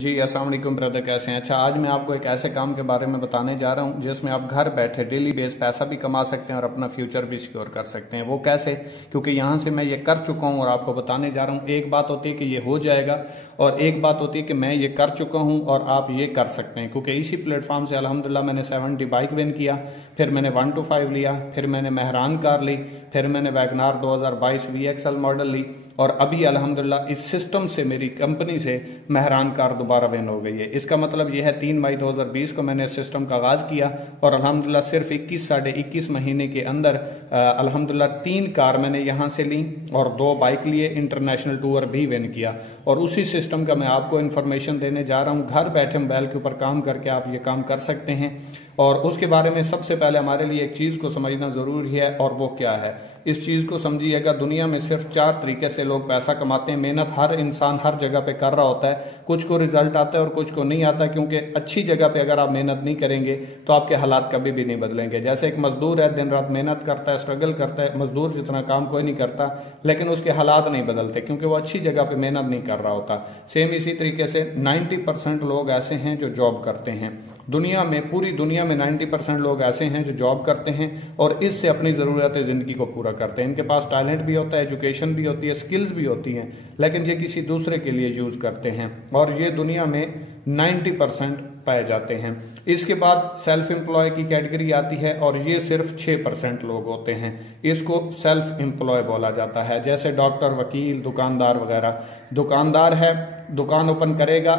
जी अस्सलाम वालेकुम ब्रदर, कैसे हैं? अच्छा, आज मैं आपको एक ऐसे काम के बारे में बताने जा रहा हूं जिसमें आप घर बैठे डेली बेस पैसा भी कमा सकते हैं और अपना फ्यूचर भी सिक्योर कर सकते हैं। वो कैसे? क्योंकि यहां से मैं ये कर चुका हूं और आपको बताने जा रहा हूं। एक बात होती है कि ये हो जाएगा और एक बात होती है कि मैं ये कर चुका हूं और आप ये कर सकते हैं। क्योंकि इसी प्लेटफॉर्म से अल्हम्दुलिल्लाह मैंने 70 बाइक विन किया, फिर मैंने 125 लिया, फिर मैंने मेहरान कार ली, फिर मैंने वैगनार 2022 VXL मॉडल ली और अभी अल्हम्दुलिल्लाह इस सिस्टम से, मेरी कंपनी से मेहरान कार दोबारा विन हो गई है। इसका मतलब यह है 3 मई 2020 को मैंने इस सिस्टम का आगाज किया और अल्हम्दुलिल्लाह सिर्फ 21 महीने के अंदर अल्हम्दुलिल्लाह 3 कार मैंने यहां से ली और 2 बाइक लिए, इंटरनेशनल टूर भी विन किया। और उसी सिस्टम का मैं आपको इन्फॉर्मेशन देने जा रहा हूं। घर बैठे मोबाइल के ऊपर काम करके आप ये काम कर सकते हैं। और उसके बारे में सबसे पहले हमारे लिए एक चीज को समझना जरूरी है, और वो क्या है? इस चीज को समझिएगा, दुनिया में सिर्फ 4 तरीके से लोग पैसा कमाते हैं। मेहनत हर इंसान हर जगह पे कर रहा होता है, कुछ को रिजल्ट आता है और कुछ को नहीं आता, क्योंकि अच्छी जगह पे अगर आप मेहनत नहीं करेंगे तो आपके हालात कभी भी नहीं बदलेंगे। जैसे एक मजदूर है, दिन रात मेहनत करता है, स्ट्रगल करता है, मजदूर जितना काम कोई नहीं करता, लेकिन उसके हालात नहीं बदलते क्योंकि वो अच्छी जगह पे मेहनत नहीं कर रहा होता। सेम इसी तरीके से 90% लोग ऐसे हैं जो जॉब करते हैं। दुनिया में, पूरी दुनिया में 90% लोग ऐसे हैं जो जॉब करते हैं और इससे अपनी जरूरतें जिंदगी को पूरा करते हैं। इनके पास टैलेंट भी होता है, एजुकेशन भी होती है, स्किल्स भी होती हैं, लेकिन ये किसी दूसरे के लिए यूज करते हैं और ये दुनिया में 90% पाए जाते हैं। इसके बाद सेल्फ एम्प्लॉय की कैटेगरी आती है और ये सिर्फ 6% लोग होते हैं। इसको सेल्फ एम्प्लॉय बोला जाता है। जैसे डॉक्टर, वकील, दुकानदार वगैरह। दुकानदार है, दुकान ओपन करेगा,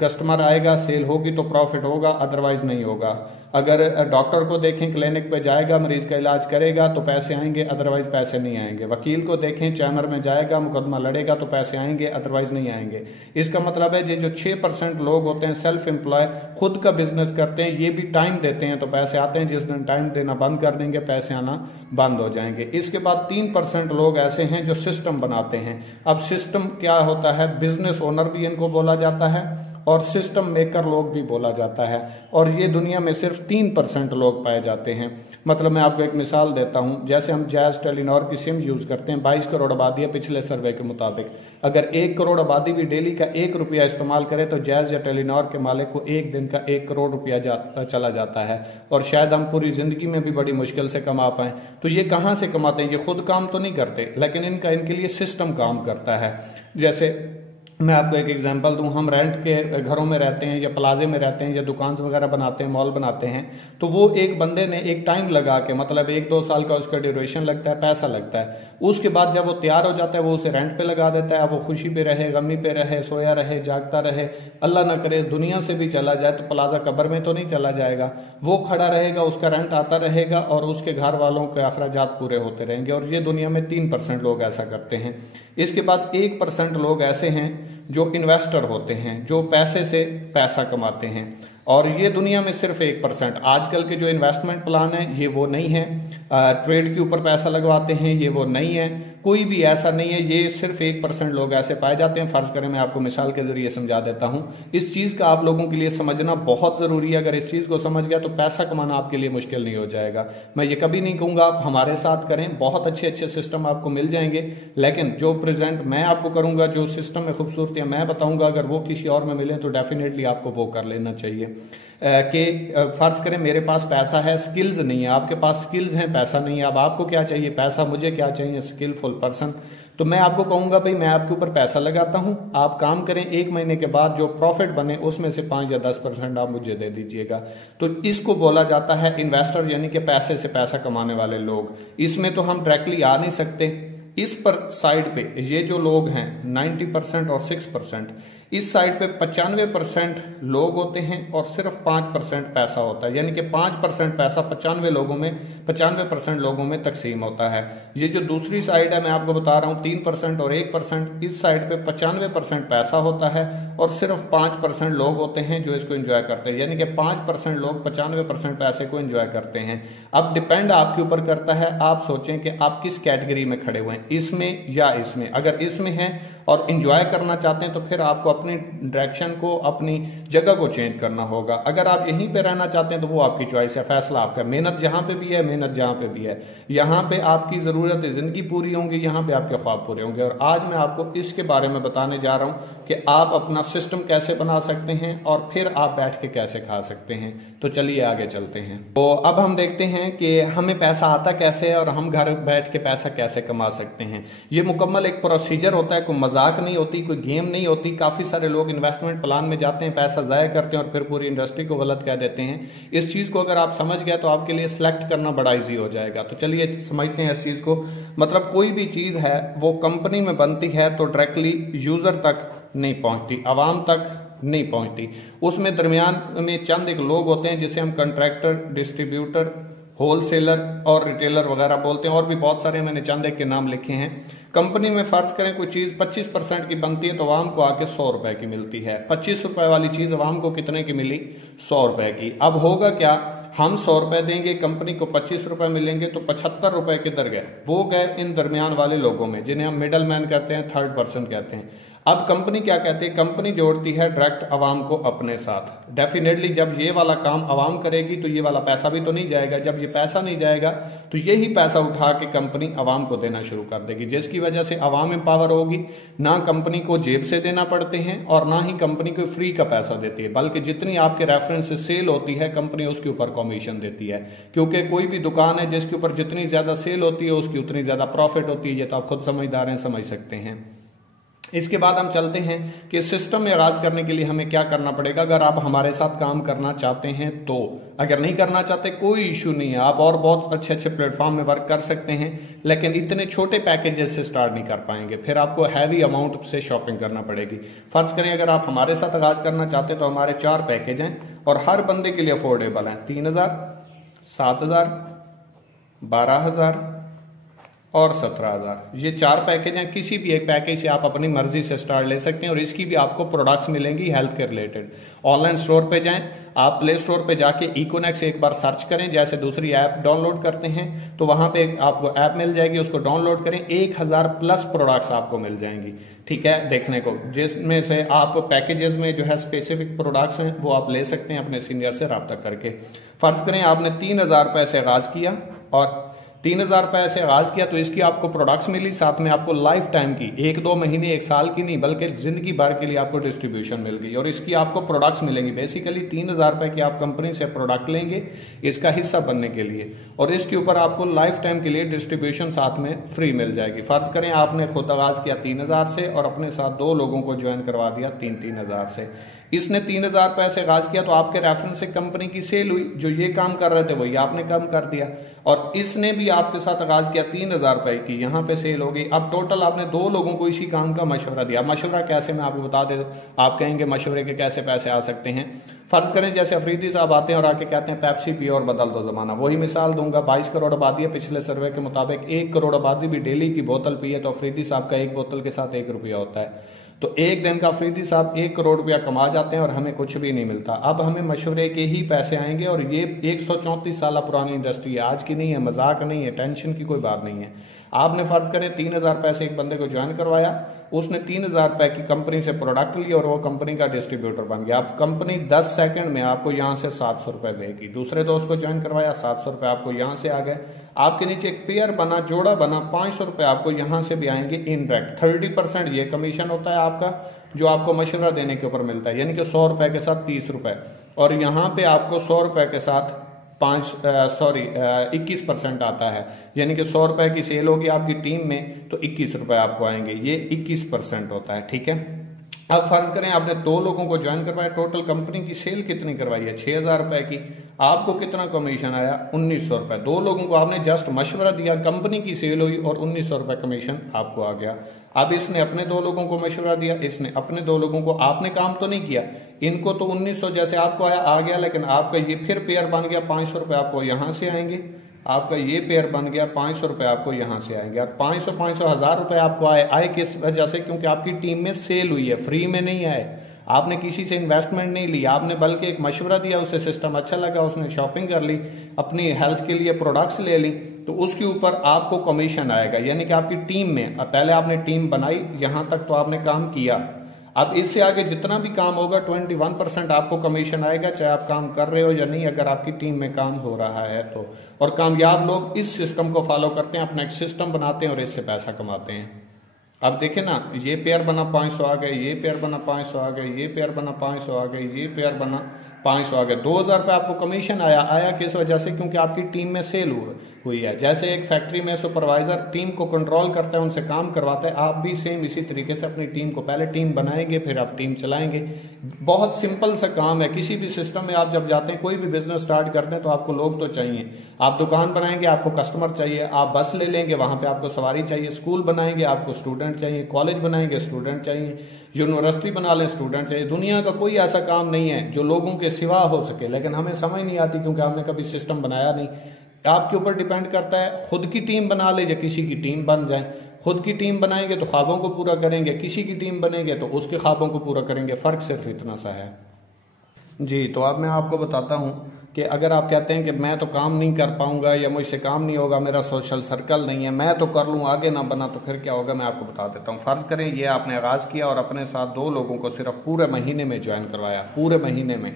कस्टमर आएगा, सेल होगी तो प्रॉफिट होगा, अदरवाइज नहीं होगा। अगर डॉक्टर को देखें, क्लिनिक पे जाएगा, मरीज का इलाज करेगा तो पैसे आएंगे, अदरवाइज पैसे नहीं आएंगे। वकील को देखें, चैम्बर में जाएगा, मुकदमा लड़ेगा तो पैसे आएंगे, अदरवाइज नहीं आएंगे। इसका मतलब है ये जो 6% लोग होते हैं सेल्फ एम्प्लॉय, खुद का बिजनेस करते हैं, ये भी टाइम देते हैं तो पैसे आते हैं। जिस दिन टाइम देना बंद कर देंगे पैसे आना बंद हो जाएंगे। इसके बाद 3% लोग ऐसे हैं जो सिस्टम बनाते हैं। अब सिस्टम क्या होता है? बिजनेस ओनर भी इनको बोला जाता है और सिस्टम मेकर लोग भी बोला जाता है, और ये दुनिया में सिर्फ 3% लोग पाए जाते हैं। मतलब मैं आपको एक मिसाल देता हूं। जैसे हम जैज टेलीनॉर की सिम यूज करते हैं, 22 करोड़ आबादी है पिछले सर्वे के मुताबिक। अगर 1 करोड़ आबादी भी डेली का 1 रुपया इस्तेमाल करे तो जैज या टेलीनॉर के मालिक को एक दिन का 1 करोड़ रुपया चला जाता है, और शायद हम पूरी जिंदगी में भी बड़ी मुश्किल से कमा पाए। तो ये कहां से कमाते हैं? ये खुद काम तो नहीं करते, लेकिन इनके लिए सिस्टम काम करता है। जैसे मैं आपको एक एग्जांपल दूं, हम रेंट के घरों में रहते हैं या प्लाजे में रहते हैं या दुकान वगैरह बनाते हैं, मॉल बनाते हैं, तो वो एक बंदे ने एक टाइम लगा के, मतलब 1-2 साल का उसका ड्यूरेशन लगता है, पैसा लगता है। उसके बाद जब वो तैयार हो जाता है वो उसे रेंट पे लगा देता है। अब वो खुशी पे रहे, गमी पे रहे, सोया रहे, जागता रहे, अल्लाह ना करे दुनिया से भी चला जाए तो प्लाजा कब्र में तो नहीं चला जाएगा। वो खड़ा रहेगा, उसका रेंट आता रहेगा और उसके घर वालों के अखराजात पूरे होते रहेंगे। और ये दुनिया में 3% लोग ऐसा करते हैं। इसके बाद 1% लोग ऐसे हैं जो इन्वेस्टर होते हैं, जो पैसे से पैसा कमाते हैं, और ये दुनिया में सिर्फ 1%। आजकल के जो इन्वेस्टमेंट प्लान है ये वो नहीं है। ट्रेड के ऊपर पैसा लगवाते हैं ये वो नहीं है, कोई भी ऐसा नहीं है। ये सिर्फ 1% लोग ऐसे पाए जाते हैं। फर्ज करें, मैं आपको मिसाल के जरिए समझा देता हूं। इस चीज का आप लोगों के लिए समझना बहुत जरूरी है। अगर इस चीज को समझ गया तो पैसा कमाना आपके लिए मुश्किल नहीं हो जाएगा। मैं ये कभी नहीं कहूंगा आप हमारे साथ करें, बहुत अच्छे अच्छे सिस्टम आपको मिल जाएंगे, लेकिन जो प्रेजेंट मैं आपको करूंगा, जो सिस्टम में खूबसूरतियां मैं बताऊंगा, अगर वो किसी और में मिले तो डेफिनेटली आपको वो कर लेना चाहिए। कि फर्ज करें मेरे पास पैसा है, स्किल्स नहीं है, आपके पास स्किल्स हैं, पैसा नहीं है। अब आपको क्या चाहिए? पैसा। मुझे क्या चाहिए? Skilful person. तो मैं आपको कहूंगा भाई मैं आपके ऊपर पैसा लगाता हूं, आप काम करें, 1 महीने के बाद जो प्रॉफिट बने उसमें से 5 या 10% आप मुझे दे दीजिएगा। तो इसको बोला जाता है इन्वेस्टर, यानी कि पैसे से पैसा कमाने वाले लोग। इसमें तो हम डायरेक्टली आ नहीं सकते। इस पर साइड पे ये जो लोग हैं 90% और 6%, इस साइड पे 95% लोग होते हैं और सिर्फ 5% पैसा होता है, यानी कि 5% पैसा 95% लोगों में तकसीम होता है। ये जो दूसरी साइड है मैं आपको बता रहा हूं, 3% और 1%, इस साइड पे 95% पैसा होता है और सिर्फ 5% लोग होते हैं जो इसको एंजॉय करते हैं, यानी कि 5% लोग 95% पैसे को एंजॉय करते हैं। अब डिपेंड आपके ऊपर करता है, आप सोचें कि आप किस कैटेगरी में खड़े हुए हैं, इसमें या इसमें। अगर इसमें हैं और इंजॉय करना चाहते हैं तो फिर आपको अपनी डायरेक्शन को, अपनी जगह को चेंज करना होगा। अगर आप यहीं पे रहना चाहते हैं तो वो आपकी चॉइस है, फैसला आपका। मेहनत जहां पे भी है, मेहनत जहां पे भी है, यहाँ पे आपकी जरूरत जिंदगी पूरी होंगी, यहाँ पे आपके ख्वाब पूरे होंगे। और आज मैं आपको इसके बारे में बताने जा रहा हूं कि आप अपना सिस्टम कैसे बना सकते हैं और फिर आप बैठ के कैसे खा सकते हैं। तो चलिए आगे चलते हैं। तो अब हम देखते हैं कि हमें पैसा आता कैसे है और हम घर बैठ के पैसा कैसे कमा सकते हैं। ये मुकम्मल एक प्रोसीजर होता है, कोई मजाक नहीं होती, कोई गेम नहीं होती। काफी सारे लोग इन्वेस्टमेंट प्लान में जाते हैं, पैसा जाया करते हैं और फिर पूरी इंडस्ट्री को गलत कह देते हैं। इस चीज को अगर आप समझ गए तो आपके लिए सिलेक्ट करना बड़ा इजी हो जाएगा। तो चलिए समझते हैं इस चीज को। मतलब कोई भी चीज है वो कंपनी में बनती है तो डायरेक्टली यूजर तक नहीं पहुंचती, आवाम तक नहीं पहुंचती। उसमें दरमियान में चंद एक लोग होते हैं जिसे हम कंट्रैक्टर, डिस्ट्रीब्यूटर, होलसेलर और रिटेलर वगैरह बोलते हैं, और भी बहुत सारे मैंने चंद एक के नाम लिखे हैं। कंपनी में फर्ज करें कोई चीज 25% की बनती है तो आवाम को आके 100 रुपए की मिलती है। 25 रुपए वाली चीज आवाम को कितने की मिली? 100 रुपए की। अब होगा क्या, हम 100 रुपए देंगे, कंपनी को 25 रुपए मिलेंगे, तो 75 रुपए किधर गए? वो गए इन दरमियान वाले लोगों में, जिन्हें हम मिडल मैन कहते हैं, थर्ड पर्सन कहते हैं। अब कंपनी क्या कहती है? कंपनी जोड़ती है डायरेक्ट आवाम को अपने साथ। डेफिनेटली जब ये वाला काम आवाम करेगी तो ये वाला पैसा भी तो नहीं जाएगा। जब ये पैसा नहीं जाएगा तो यही पैसा उठा के कंपनी आवाम को देना शुरू कर देगी, जिसकी वजह से आवाम एम्पावर होगी। ना कंपनी को जेब से देना पड़ते हैं और ना ही कंपनी को फ्री का पैसा देती है, बल्कि जितनी आपके रेफरेंस से सेल होती है कंपनी उसके ऊपर कमीशन देती है। क्योंकि कोई भी दुकान है जिसके ऊपर जितनी ज्यादा सेल होती है उसकी उतनी ज्यादा प्रॉफिट होती है। ये तो आप खुद समझदार हैं, समझ सकते हैं। इसके बाद हम चलते हैं कि सिस्टम में राज करने के लिए हमें क्या करना पड़ेगा अगर आप हमारे साथ काम करना चाहते हैं तो। अगर नहीं करना चाहते कोई इश्यू नहीं है, आप और बहुत अच्छे अच्छे प्लेटफॉर्म में वर्क कर सकते हैं, लेकिन इतने छोटे पैकेजेस से स्टार्ट नहीं कर पाएंगे। फिर आपको हैवी अमाउंट से शॉपिंग करना पड़ेगी। फर्ज करें अगर आप हमारे साथ आगाज करना चाहते हैं तो हमारे 4 पैकेज हैं और हर बंदे के लिए अफोर्डेबल हैं। 3000, 7000, 12000 और 17000। ये 4 पैकेज हैं। किसी भी एक पैकेज से आप अपनी मर्जी से स्टार्ट ले सकते हैं और इसकी भी आपको प्रोडक्ट्स मिलेंगी हेल्थ के रिलेटेड। ऑनलाइन स्टोर पे जाएं, आप प्ले स्टोर पे जाके इकोनेक्स एक बार सर्च करें, जैसे दूसरी ऐप डाउनलोड करते हैं तो वहां पे आपको ऐप मिल जाएगी, उसको डाउनलोड करें। 1000 प्लस प्रोडक्ट्स आपको मिल जाएंगी, ठीक है, देखने को, जिसमें से आप पैकेजेस में जो है स्पेसिफिक प्रोडक्ट्स हैं वो आप ले सकते हैं अपने सीनियर से राब्ता करके। फर्ज करें आपने 3000 रुपए से आगाज किया और 3000 रुपए से आगाज किया तो इसकी आपको प्रोडक्ट्स मिली, साथ में आपको लाइफ टाइम की, 1-2 महीने 1 साल की नहीं बल्कि जिंदगी भर के लिए आपको डिस्ट्रीब्यूशन मिल गई और इसकी आपको प्रोडक्ट्स मिलेंगी। बेसिकली 3000 रुपए की आप कंपनी से प्रोडक्ट लेंगे इसका हिस्सा बनने के लिए और इसके ऊपर आपको लाइफ टाइम के लिए डिस्ट्रीब्यूशन साथ में फ्री मिल जाएगी। फर्ज करें आपने खुद आगाज किया 3000 से और अपने साथ 2 लोगों को ज्वाइन करवा दिया 3-3000 से। इसने 3000 रुपए से आगाज किया तो आपके रेफरेंस से कंपनी की सेल हुई, जो ये काम कर रहे थे वही आपने कम कर दिया और इसने भी आपके साथ आगाज किया 3000 रुपए की, यहां पे सेल हो गई। अब टोटल आपने 2 लोगों को इसी काम का मशवरा दिया। मशवरा कैसे, मैं आपको बता दे, आप कहेंगे मशवरे के कैसे पैसे आ सकते हैं। फर्ज करें जैसे अफरीदी साहब आते हैं और आके कहते हैं पेप्सी पियो और बदल दो जमाना। वही मिसाल दूंगा, 22 करोड़ आबादी है, पिछले सर्वे के मुताबिक 1 करोड़ आबादी भी डेली की बोतल पिए तो अफरीदी साहब का एक बोतल के साथ 1 रुपया होता है। तो एक दिन का अफरीदी साहब 1 करोड़ रुपया कमा जाते हैं और हमें कुछ भी नहीं मिलता। अब हमें मशवरे के ही पैसे आएंगे और ये 134 साल पुरानी इंडस्ट्री है, आज की नहीं है, मजाक नहीं है, टेंशन की कोई बात नहीं है। आपने फर्ज करें 3000 रुपए से एक बंदे को ज्वाइन करवाया, उसने 3000 रुपए की कंपनी से प्रोडक्ट ली और वो कंपनी का डिस्ट्रीब्यूटर बन गया। अब कंपनी 10 सेकंड में आपको यहां से 700 रुपए देगी। दूसरे दोस्त को ज्वाइन करवाया, 700 रुपए आपको यहां से आ गए। आपके नीचे एक पेयर बना, जोड़ा बना, 500 रुपए आपको यहां से भी आएंगे इनडायरेक्ट। 30% ये कमीशन होता है आपका जो आपको मशवरा देने के ऊपर मिलता है, यानी कि 100 रुपए के साथ 30 रुपए और यहां पे आपको 100 रुपए के साथ 21% आता है, यानी कि 100 रुपए की सेल होगी आपकी टीम में तो 21 रुपए आपको आएंगे। ये 21% होता है, ठीक है। अब फर्ज करें आपने 2 लोगों को ज्वाइन करवाया, टोटल कंपनी की सेल कितनी करवाई है? 6000 रुपए की। आपको कितना कमीशन आया? 1900 रुपए। 2 लोगों को आपने जस्ट मशवरा दिया, कंपनी की सेल हुई और 1900 रुपए कमीशन आपको आ गया। अब इसने अपने 2 लोगों को मशवरा दिया, इसने अपने 2 लोगों को, आपने काम तो नहीं किया, इनको तो 1900 जैसे आपको आया आ गया, लेकिन आपका ये फिर पेयर बन गया, 500 रुपए आपको यहां से आएंगे, आपका ये पेयर बन गया, 500 रुपए आपको यहां से आएंगे और 500 1000 रुपए आपको आए किस वजह से? क्योंकि आपकी टीम में सेल हुई है, फ्री में नहीं आए। आपने किसी से इन्वेस्टमेंट नहीं ली, आपने बल्कि एक मशवरा दिया, उसे सिस्टम अच्छा लगा, उसने शॉपिंग कर ली, अपनी हेल्थ के लिए प्रोडक्ट्स ले ली, तो उसके ऊपर आपको कमीशन आएगा। यानी कि आपकी टीम में पहले आपने टीम बनाई, यहां तक तो आपने काम किया, अब इससे आगे जितना भी काम होगा 21% आपको कमीशन आएगा, चाहे आप काम कर रहे हो या नहीं, अगर आपकी टीम में काम हो रहा है तो। और कामयाब लोग इस सिस्टम को फॉलो करते हैं, अपना एक सिस्टम बनाते हैं और इससे पैसा कमाते हैं। अब देखें ना, ये पेयर बना 500 आ गए, ये पेयर बना 500 आ गए, ये पेयर बना 500 आ गए, ये पेयर बना 500 आ गए, 2000 रुपये आपको कमीशन आया किस वजह से? क्योंकि आपकी टीम में सेल हुई है। जैसे एक फैक्ट्री में सुपरवाइजर टीम को कंट्रोल करता है, उनसे काम करवाता है, आप भी सेम इसी तरीके से अपनी टीम को पहले टीम बनाएंगे, फिर आप टीम चलाएंगे। बहुत सिंपल सा काम है। किसी भी सिस्टम में आप जब जाते हैं, कोई भी बिजनेस स्टार्ट करते हैं, तो आपको लोग तो चाहिए। आप दुकान बनाएंगे, आपको कस्टमर चाहिए, आप बस ले लेंगे, वहां पे आपको सवारी चाहिए, स्कूल बनाएंगे, आपको स्टूडेंट चाहिए, कॉलेज बनाएंगे, स्टूडेंट चाहिए, यूनिवर्सिटी बना लें, स्टूडेंट चाहिए। दुनिया का कोई ऐसा काम नहीं है जो लोगों के सिवा हो सके, लेकिन हमें समझ नहीं आती क्योंकि हमने कभी सिस्टम बनाया नहीं। आपके ऊपर डिपेंड करता है, खुद की टीम बना ले या किसी की टीम बन जाए। खुद की टीम बनाएंगे तो ख्वाबों को पूरा करेंगे, किसी की टीम बनेंगे तो उसके ख्वाबों को पूरा करेंगे। फर्क सिर्फ इतना सा है जी। तो अब मैं आपको बताता हूं कि अगर आप कहते हैं कि मैं तो काम नहीं कर पाऊंगा या मुझसे काम नहीं होगा, मेरा सोशल सर्कल नहीं है, मैं तो कर लूं, आगे ना बना, तो फिर क्या होगा मैं आपको बता देता हूं। फर्ज करें ये आपने आगाज किया और अपने साथ 2 लोगों को सिर्फ पूरे महीने में ज्वाइन करवाया, पूरे महीने में,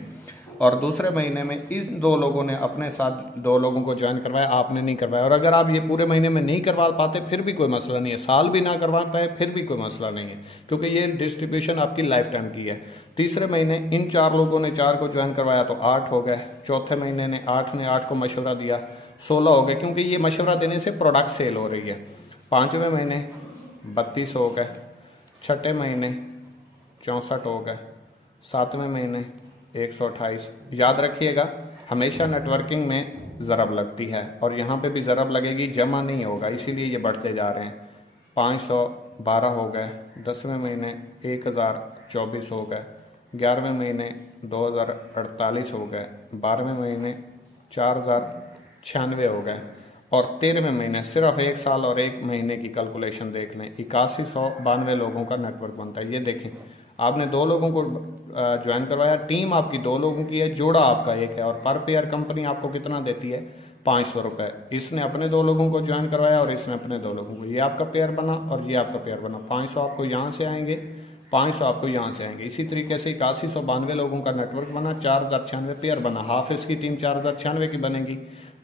और दूसरे महीने में इन 2 लोगों ने अपने साथ 2 लोगों को ज्वाइन करवाया, आपने नहीं करवाया। और अगर आप ये पूरे महीने में नहीं करवा पाते फिर भी कोई मसला नहीं है, साल भी ना करवा पाए फिर भी कोई मसला नहीं है, क्योंकि ये डिस्ट्रीब्यूशन आपकी लाइफ टाइम की है। तीसरे महीने इन 4 लोगों ने 4 को ज्वाइन करवाया तो 8 हो गए। चौथे महीने ने 8 को मशवरा दिया, 16 हो गए, क्योंकि ये मशवरा देने से प्रोडक्ट सेल हो रही है। 5वें महीने 32 हो गए, 6ठे महीने 64 हो गए, 7वें महीने 128। याद रखिएगा, हमेशा नेटवर्किंग में ज़रब लगती है और यहाँ पे भी ज़रब लगेगी, जमा नहीं होगा, इसीलिए ये बढ़ते जा रहे हैं। 512 हो गए, 10वें महीने 1024 हो गए, 11वें महीने 2048 हो गए, 12वें महीने 4096 हो गए, और 13वें महीने सिर्फ 1 साल और 1 महीने की कैलकुलेशन देख लें, 8192 लोगों का नेटवर्क बनता है। ये देखें, आपने 2 लोगों को ज्वाइन करवाया, टीम आपकी 2 लोगों की है, जोड़ा आपका 1 है, और पर पेयर कंपनी आपको कितना देती है? 500 रुपए। इसने अपने 2 लोगों को ज्वाइन करवाया और इसने अपने 2 लोगों को, ये आपका पेयर बना और ये आपका पेयर बना। 500 आपको यहाँ से आएंगे, 500 आपको यहाँ से आएंगे। इसी तरीके से 8192 लोगों का नेटवर्क बना, 4096 पेयर बना। हाफ इसकी टीम 4096 की बनेगी।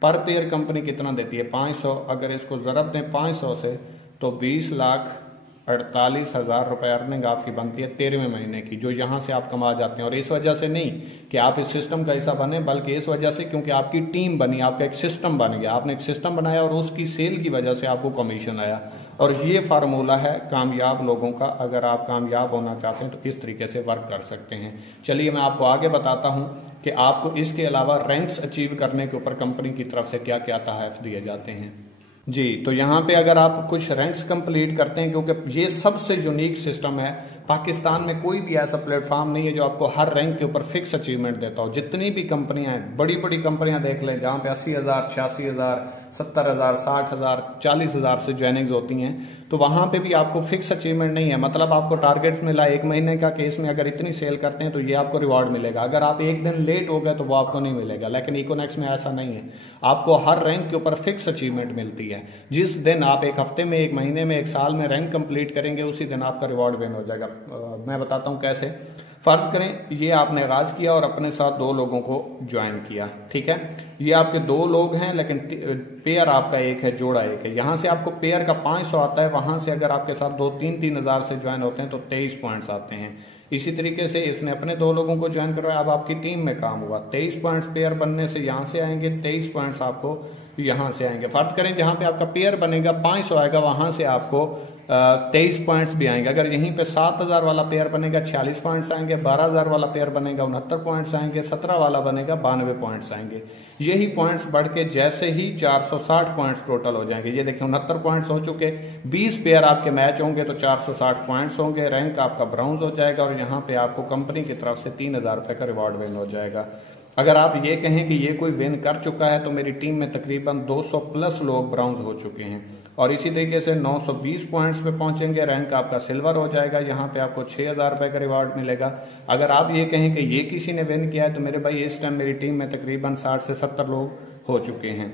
पर पेयर कंपनी कितना देती है? 500। अगर इसको जरब दें 500 से तो 20,48,000 रुपए अर्निंग आपकी बनती है 13वें महीने की, जो यहाँ से आप कमा जाते हैं। और इस वजह से नहीं कि आप इस सिस्टम का हिस्सा बने, बल्कि इस वजह से क्योंकि आपकी टीम बनी, आपका एक सिस्टम बन गया, आपने एक सिस्टम बनाया और उसकी सेल की वजह से आपको कमीशन आया। और ये फार्मूला है कामयाब लोगों का। अगर आप कामयाब होना चाहते हैं तो इस तरीके से वर्क कर सकते हैं। चलिए मैं आपको आगे बताता हूं कि आपको इसके अलावा रैंक्स अचीव करने के ऊपर कंपनी की तरफ से क्या क्या तहफ़्फ़ दिए जाते हैं। जी, तो यहाँ पे अगर आप कुछ रैंक्स कंप्लीट करते हैं, क्योंकि ये सबसे यूनिक सिस्टम है, पाकिस्तान में कोई भी ऐसा प्लेटफॉर्म नहीं है जो आपको हर रैंक के ऊपर फिक्स अचीवमेंट देता हो। जितनी भी कंपनियां हैं, बड़ी बड़ी कंपनियां देख लें, जहां पे 80,000, 86,000, 70,000, 60,000, 40,000 से ज्वाइनिंग्स होती हैं, तो वहां पे भी आपको फिक्स अचीवमेंट नहीं है। मतलब आपको टारगेट मिला 1 महीने का, केस में अगर इतनी सेल करते हैं तो ये आपको रिवॉर्ड मिलेगा। अगर आप 1 दिन लेट हो गए तो वो आपको नहीं मिलेगा। लेकिन इकोनेक्स में ऐसा नहीं है, आपको हर रैंक के ऊपर फिक्स अचीवमेंट मिलती है। जिस दिन आप 1 हफ्ते में, 1 महीने में, 1 साल में रैंक कंप्लीट करेंगे, उसी दिन आपका रिवॉर्ड विन हो जाएगा। मैं बताता हूं कैसे। फर्ज करें ये आपने आगाज किया और अपने साथ 2 लोगों को ज्वाइन किया, ठीक है। ये आपके 2 लोग हैं, लेकिन पेयर आपका 1 है, जोड़ा 1 है। यहां से आपको पेयर का 500 आता है, वहां से अगर आपके साथ 2-3 हजार से ज्वाइन होते हैं तो 23 पॉइंट्स आते हैं। इसी तरीके से इसने अपने 2 लोगों को ज्वाइन करवाया, अब आपकी टीम में काम हुआ। 23 पॉइंट्स पेयर बनने से यहां से आएंगे, 23 पॉइंट्स आपको यहां से आएंगे। फर्ज करें जहां पे आपका पेयर बनेगा 500 आएगा, वहां से आपको 23 पॉइंट्स भी आएंगे। अगर यहीं पे 7,000 वाला पेयर बनेगा 46 पॉइंट्स आएंगे, 12,000 वाला पेयर बनेगा 69 पॉइंट्स आएंगे, 17 वाला बनेगा 92 पॉइंट्स आएंगे। यही पॉइंट्स बढ़ के जैसे ही 460 पॉइंट्स टोटल हो जाएंगे। ये देखिए 69 पॉइंट्स हो चुके, 20 पेयर आपके मैच होंगे तो 460 पॉइंट्स होंगे, रैंक आपका ब्राउन्ज हो जाएगा और यहाँ पे आपको कंपनी की तरफ से 3,000 रुपए का रिवॉर्ड विन हो जाएगा। अगर आप ये कहें कि ये कोई विन कर चुका है तो मेरी टीम में तकरीबन 200 प्लस लोग ब्राउन्ज हो चुके हैं और इसी तरीके से 920 पॉइंट्स पे पहुंचेंगे, रैंक आपका सिल्वर हो जाएगा। यहाँ पे आपको 6,000 रुपए का रिवार्ड मिलेगा। अगर आप ये कहें कि ये किसी ने विन किया है तो मेरे भाई इस टाइम मेरी टीम में तकरीबन 60 से 70 लोग हो चुके हैं।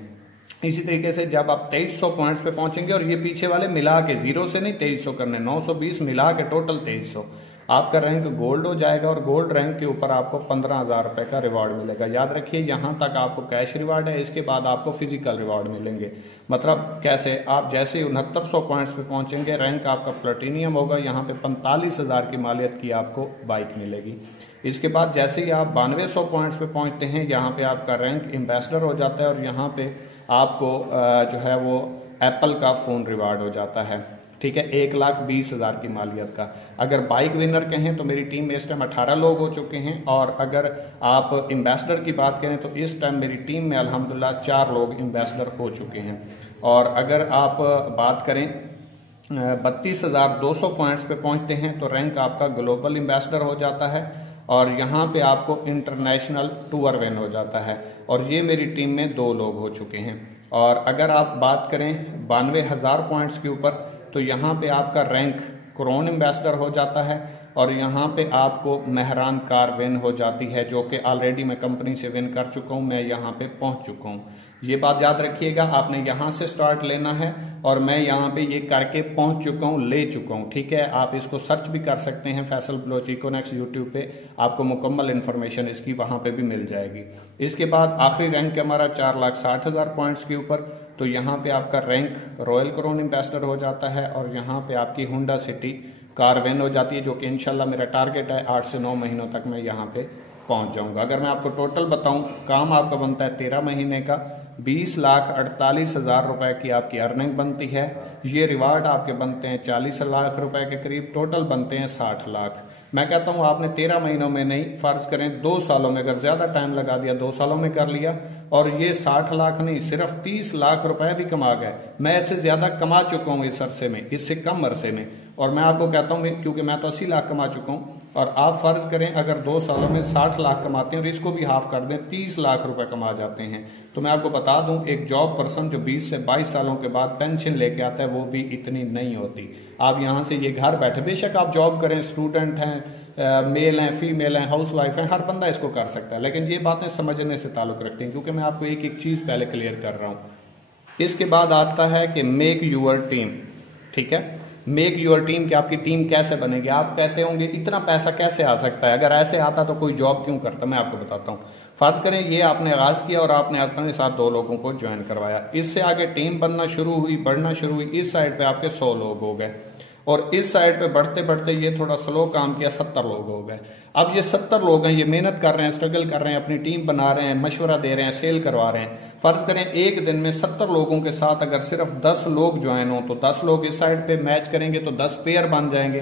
इसी तरीके से जब आप 2300 पॉइंट्स पे पहुंचेंगे, और ये पीछे वाले मिला के 0 से नहीं 2300 करने, 920 मिला के टोटल 2300, आपका रैंक गोल्ड हो जाएगा। और गोल्ड रैंक के ऊपर आपको 15,000 रुपए का रिवार्ड मिलेगा। याद रखिए यहां तक आपको कैश रिवार्ड है, इसके बाद आपको फिजिकल रिवार्ड मिलेंगे। मतलब कैसे, आप जैसे 6900 पॉइंट्स पे पहुंचेंगे, रैंक आपका प्लेटिनियम होगा, यहाँ पे 45,000 की मालियत की आपको बाइक मिलेगी। इसके बाद जैसे ही आप 9200 पॉइंट्स पे पहुंचते हैं, यहाँ पे आपका रैंक एम्बेसडर हो जाता है, और यहाँ पे आपको जो है वो एप्पल का फोन रिवार्ड हो जाता है। ठीक है, 1,20,000 की मालियत का। अगर बाइक विनर कहें तो मेरी टीम में इस टाइम 18 लोग हो चुके हैं, और अगर आप एम्बेसडर की बात करें तो इस टाइम मेरी टीम में अल्हम्दुलिल्लाह 4 लोग एम्बेसडर हो चुके हैं। और अगर आप बात करें 32,200 पॉइंट्स पे पहुंचते हैं तो रैंक आपका ग्लोबल एम्बेसडर हो जाता है, और यहाँ पे आपको इंटरनेशनल टूर विन हो जाता है। और ये मेरी टीम में 2 लोग हो चुके हैं। और अगर आप बात करें 92,000 पॉइंट्स के ऊपर तो यहाँ पे आपका रैंक क्रोन एम्बेसडर हो जाता है, और यहाँ पे आपको मेहरान कार विन हो जाती है, जो कि ऑलरेडी मैं कंपनी से विन कर चुका हूँ, मैं यहाँ पे पहुंच चुका हूँ। ये बात याद रखिएगा, आपने यहाँ से स्टार्ट लेना है, और मैं यहाँ पे ये करके पहुंच चुका हूँ, ले चुका हूँ। ठीक है, आप इसको सर्च भी कर सकते हैं फैसल बलोच इकोनेक्स यूट्यूब पे, आपको मुकम्मल इन्फॉर्मेशन इसकी वहां पे भी मिल जाएगी। इसके बाद आखिरी रैंक है हमारा 4,60,000 पॉइंट्स के ऊपर, तो यहाँ पे आपका रैंक रॉयल क्रोन एम्बेसडर हो जाता है, और यहाँ पे आपकी हुंडा सिटी कार विन हो जाती है, जो कि इंशाल्लाह मेरा टारगेट है 8 से 9 महीनों तक मैं यहाँ पे पहुंच जाऊंगा। अगर मैं आपको टोटल बताऊं, काम आपका बनता है 13 महीने का, 20,48,000 रुपए की आपकी अर्निंग बनती है। ये रिवार्ड आपके बनते हैं 40 लाख रुपए के करीब, टोटल बनते हैं 60 लाख। मैं कहता हूं आपने 13 महीनों में नहीं, फर्ज करें 2 सालों में, अगर ज्यादा टाइम लगा दिया 2 सालों में कर लिया, और ये 60 लाख नहीं सिर्फ 30 लाख रुपए भी कमा गए। मैं इससे ज्यादा कमा चुका हूं इस अरसे में, इससे कम अरसे में। और मैं आपको कहता हूं क्योंकि मैं तो 80 लाख कमा चुका हूं, और आप फर्ज करें अगर 2 सालों में 60 लाख कमाते हैं और इसको भी हाफ कर दें 30 लाख रुपए कमा जाते हैं। तो मैं आपको बता दूं, एक जॉब पर्सन जो 20 से 22 सालों के बाद पेंशन लेके आता है वो भी इतनी नहीं होती। आप यहां से ये घर बैठे, बेशक आप जॉब करें, स्टूडेंट हैं, मेल हैं, फीमेल हैं, हाउस वाइफ हैं, हर बंदा इसको कर सकता है, लेकिन ये बातें समझने से ताल्लुक रखती हैं, क्योंकि मैं आपको एक एक चीज पहले क्लियर कर रहा हूं। इसके बाद आता है कि मेक यूर टीम। ठीक है, मेक यूर टीम, कि आपकी टीम कैसे बनेगी। आप कहते होंगे इतना पैसा कैसे आ सकता है, अगर ऐसे आता तो कोई जॉब क्यों करता। मैं आपको बताता हूँ। फर्ज करें ये आपने आगाज किया और आपने अपने साथ 2 लोगों को ज्वाइन करवाया, इससे आगे टीम बनना शुरू हुई, बढ़ना शुरू हुई, इस साइड पे आपके 100 लोग हो गए, और इस साइड पे बढ़ते बढ़ते ये थोड़ा स्लो काम किया, 70 लोग हो गए। अब ये 70 लोग हैं, ये मेहनत कर रहे हैं, स्ट्रगल कर रहे हैं, अपनी टीम बना रहे हैं, मशवरा दे रहे हैं, सेल करवा रहे हैं। फर्ज करें एक दिन में 70 लोगों के साथ अगर सिर्फ 10 लोग ज्वाइन हो, तो 10 लोग इस साइड पे मैच करेंगे तो 10 पेयर बन जाएंगे।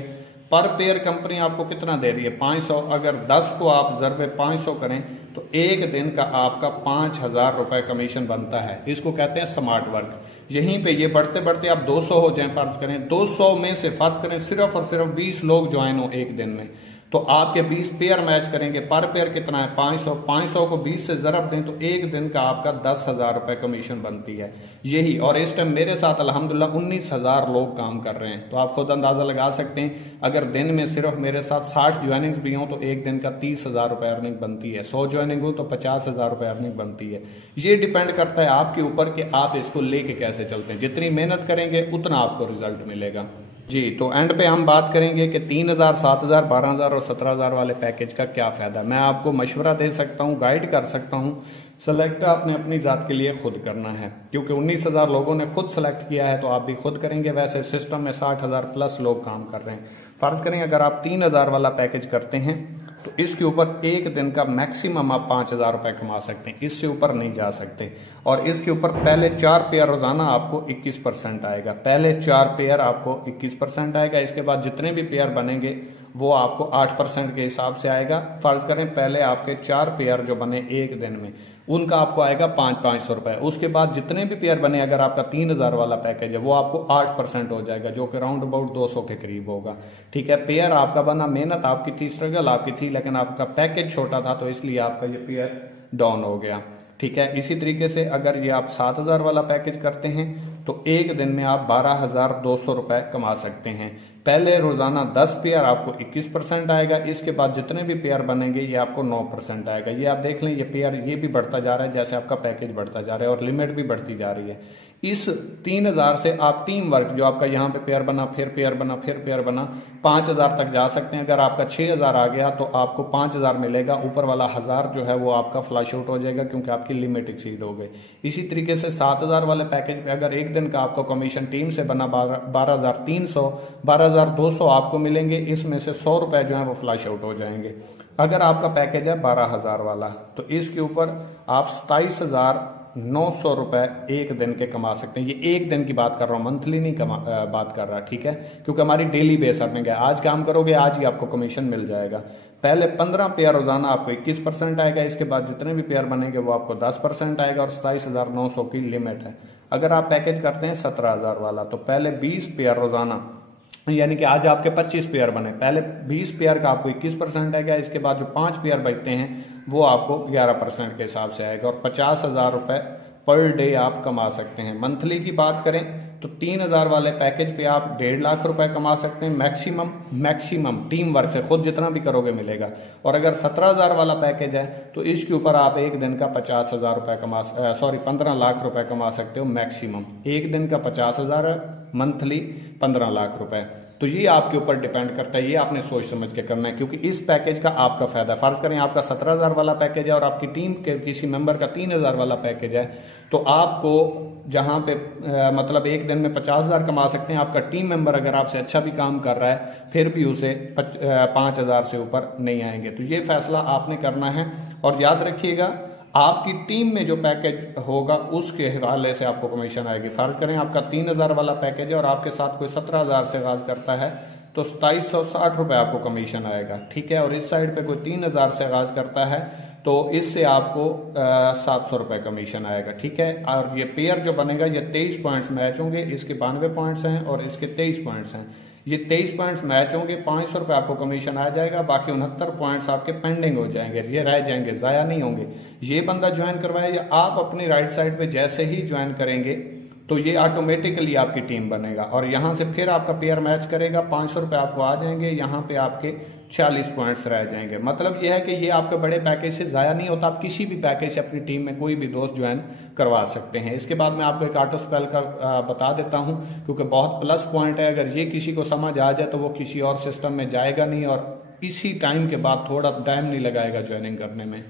पर पेयर कंपनी आपको कितना दे रही है, 500। अगर 10 को आप ज़रबे 500 करें तो एक दिन का आपका 5,000 रुपए कमीशन बनता है। इसको कहते हैं स्मार्ट वर्क। यहीं पे ये बढ़ते बढ़ते आप 200 हो जाए, फर्ज करें 200 में से फर्ज करें सिर्फ और सिर्फ 20 लोग ज्वाइन हो एक दिन में, तो आपके 20 पेयर मैच करेंगे। पर पेयर कितना है, 500। 500 को 20 से ज़रब दें तो एक दिन का आपका 10,000 रुपए कमीशन बनती है यही। और इस टाइम मेरे साथ अल्हम्दुलिल्लाह 19,000 लोग काम कर रहे हैं, तो आप खुद अंदाजा लगा सकते हैं अगर दिन में सिर्फ मेरे साथ 60 ज्वाइनिंग्स भी हों तो एक दिन का 30,000 रुपए अर्निंग बनती है। 100 ज्वाइनिंग हो तो 50,000 रुपए अर्निंग बनती है। ये डिपेंड करता है आपके ऊपर कि आप इसको लेके कैसे चलते हैं। जितनी मेहनत करेंगे उतना आपको रिजल्ट मिलेगा जी। तो एंड पे हम बात करेंगे कि 3,000, 7,000, 12,000 और 17,000 वाले पैकेज का क्या फायदा। मैं आपको मशवरा दे सकता हूँ, गाइड कर सकता हूँ, सेलेक्ट आपने अपनी जात के लिए खुद करना है, क्योंकि 19,000 लोगों ने खुद सेलेक्ट किया है तो आप भी खुद करेंगे। वैसे सिस्टम में 60,000 प्लस लोग काम कर रहे हैं। फर्ज करें अगर आप 3,000 वाला पैकेज करते हैं तो इसके ऊपर एक दिन का मैक्सिमम आप 5,000 रुपए कमा सकते हैं, इससे ऊपर नहीं जा सकते। और इसके ऊपर पहले 4 पेयर रोजाना आपको 21% आएगा, पहले 4 पेयर आपको 21% आएगा। इसके बाद जितने भी पेयर बनेंगे वो आपको 8% के हिसाब से आएगा। फर्ज करें पहले आपके 4 पेयर जो बने एक दिन में उनका आपको आएगा 500 रुपए। उसके बाद जितने भी पेयर बने, अगर आपका 3,000 वाला पैकेज है वो आपको 8% हो जाएगा, जो कि राउंड अबाउट 200 के करीब होगा। ठीक है, पेयर आपका बना, मेहनत आपकी थी, स्ट्रगल आपकी थी, लेकिन आपका पैकेज छोटा था तो इसलिए आपका ये पेयर डाउन हो गया। ठीक है, इसी तरीके से अगर ये आप 7,000 वाला पैकेज करते हैं तो एक दिन में आप 12,200 रुपए कमा सकते हैं। पहले रोजाना 10 पेयर आपको 21% आएगा, इसके बाद जितने भी पेयर बनेंगे ये आपको 9% आएगा। ये आप देख लें, ये पेयर ये भी बढ़ता जा रहा है जैसे आपका पैकेज बढ़ता जा रहा है और लिमिट भी बढ़ती जा रही है। इस 3,000 से आप टीम वर्क जो आपका यहाँ पे पेयर बना, फिर पेयर बना, फिर पेयर बना, 5,000 तक जा सकते हैं। अगर आपका 6,000 आ गया तो आपको 5,000 मिलेगा, ऊपर वाला 1,000 जो है वो आपका फ्लश आउट हो जाएगा क्योंकि आपकी लिमिट एक्सीड हो गई। इसी तरीके से 7,000 वाले पैकेज पे अगर एक दिन का आपको कमीशन टीम से बना 12,300, 12,200 आपको मिलेंगे, इसमें से 100 रुपए जो है वो फ्लश आउट हो जाएंगे। अगर आपका पैकेज है 12,000 वाला तो इसके ऊपर आप 27,900 रुपए एक दिन के कमा सकते हैं। ये एक दिन की बात कर रहा हूं, मंथली नहीं बात कर रहा, ठीक है, क्योंकि हमारी डेली बेस अर्निंग है। आज काम करोगे आज ही आपको कमीशन मिल जाएगा। पहले 15 पेयर रोजाना आपको 21% आएगा, इसके बाद जितने भी पेयर बनेंगे वो आपको 10% आएगा और 27,900 की लिमिट है। अगर आप पैकेज करते हैं 17,000 वाला तो पहले 20 पेयर रोजाना, यानी कि आज आपके 25 पेयर बने, पहले 20 पेयर का आपको 21% आएगा, इसके बाद जो 5 पेयर बचते हैं वो आपको 11% के हिसाब से आएगा और 50,000 रुपए पर डे आप कमा सकते हैं। मंथली की बात करें तो 3,000 वाले पैकेज पे आप 1.5 लाख रुपए कमा सकते हैं मैक्सिमम टीम वर्क से, खुद जितना भी करोगे मिलेगा। और अगर 17,000 वाला पैकेज है तो इसके ऊपर आप एक दिन का 50,000 रुपए 15 लाख रुपए कमा सकते हो मैक्सिमम। एक दिन का 50,000 है, मंथली 15 लाख रुपए। तो ये आपके ऊपर डिपेंड करता है, ये आपने सोच समझ के करना है क्योंकि इस पैकेज का आपका फायदा। फर्ज करें आपका 17,000 वाला पैकेज है और आपकी टीम के किसी मेंबर का 3,000 वाला पैकेज है, तो आपको जहां पे मतलब एक दिन में 50,000 कमा सकते हैं। आपका टीम मेंबर अगर आपसे अच्छा भी काम कर रहा है फिर भी उसे 5,000 से ऊपर नहीं आएंगे। तो ये फैसला आपने करना है और याद रखिएगा आपकी टीम में जो पैकेज होगा उसके हवाले से आपको कमीशन आएगी। फर्ज करें आपका 3,000 वाला पैकेज है और आपके साथ कोई 17,000 से आगाज करता है तो 2,760 रुपए आपको कमीशन आएगा, ठीक है। और इस साइड पे कोई 3,000 से आगाज करता है तो इससे आपको 700 रुपए कमीशन आएगा, ठीक है। और ये पेयर जो बनेगा ये 23 पॉइंट्स मैच होंगे, इसके 92 पॉइंट्स हैं और इसके 23 पॉइंट्स हैं। ये 23 पॉइंट्स मैच होंगे, 500 रुपए आपको कमीशन आ जाएगा, बाकी 69 पॉइंट्स आपके पेंडिंग हो जाएंगे, ये रह जाएंगे, जाया नहीं होंगे। ये बंदा ज्वाइन करवाए या आप अपनी राइट साइड पे जैसे ही ज्वाइन करेंगे तो ये ऑटोमेटिकली आपकी टीम बनेगा और यहां से फिर आपका पेयर मैच करेगा, 500 रुपए आपको आ जाएंगे, यहाँ पे आपके 40 पॉइंट्स रह जाएंगे। मतलब यह है कि ये आपके बड़े पैकेज से जाया नहीं होता, आप किसी भी पैकेज से अपनी टीम में कोई भी दोस्त ज्वाइन करवा सकते हैं। इसके बाद मैं आपको एक ऑटो स्पेल का बता देता हूं क्योंकि बहुत प्लस पॉइंट है। अगर ये किसी को समझ आ जाए तो वो किसी और सिस्टम में जाएगा नहीं और इसी टाइम के बाद थोड़ा टाइम नहीं लगाएगा ज्वाइनिंग करने में।